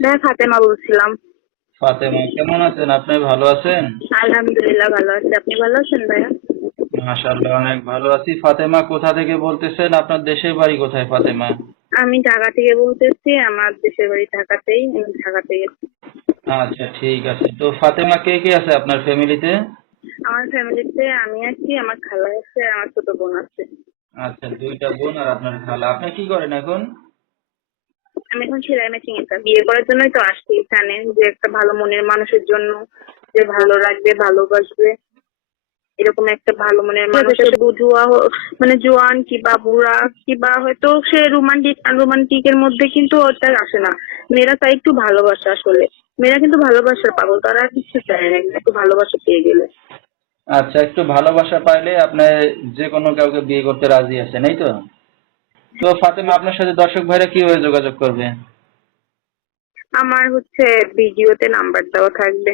ফাতেমা বলছিলাম। ফাতেমা, কেমন আছেন আপনি? ভালো আছেন? আলহামদুলিল্লাহ ভালো আছি, আপনি ভালো আছেন ভাইয়া? মাশাআল্লাহ, অনেক ভালো আছি। ফাতেমা, কোথা থেকে বলতেছেন? আপনার দেশের বাড়ি কোথায় ফাতেমা? আমি ঢাকা থেকে বলতেছি, আমার দেশের বাড়ি ঢাকাতেই, আমি ঢাকা থেকে। আচ্ছা, ঠিক আছে। তো ফাতেমা, কে কে আছে আপনার ফ্যামিলিতে? আমার ফ্যামিলিতে আমি আছি, আমার খালা আছে, আমার ছোট বোন আছে। আচ্ছা, দুইটা বোন আর আপনার খালা। আপনি কি করেন এখন? আমি এখন সেলাই মেশিন এটা বিয়ে করার জন্যই তো আসছি এখানে, যে একটা ভালো মনের মানুষের জন্য, যে ভালো রাখবে ভালোবাসবে, এরকম একটা ভালো মনের মানুষের বুঝুয়া মানে জোয়ান কিংবা বুড়া কিংবা হয়তো সে রোমান্টিক আনরোমান্টিকের মধ্যে কিন্তু ওটা আসে না। মেয়েরা চাই একটু ভালোবাসা, আসলে মেয়েরা কিন্তু ভালোবাসার পাগল, তারা আর কিছু চায় না, একটু ভালোবাসা পেয়ে গেলে। আচ্ছা, একটু ভালোবাসা পাইলে আপনি যে কোনো কাউকে বিয়ে করতে রাজি আছেন, এই তো? তো ফাতেমা, আপনার সাথে দর্শক ভাইরা কিভাবে যোগাযোগ করবে? আমার হচ্ছে ভিডিওতে নাম্বার দেওয়া থাকবে।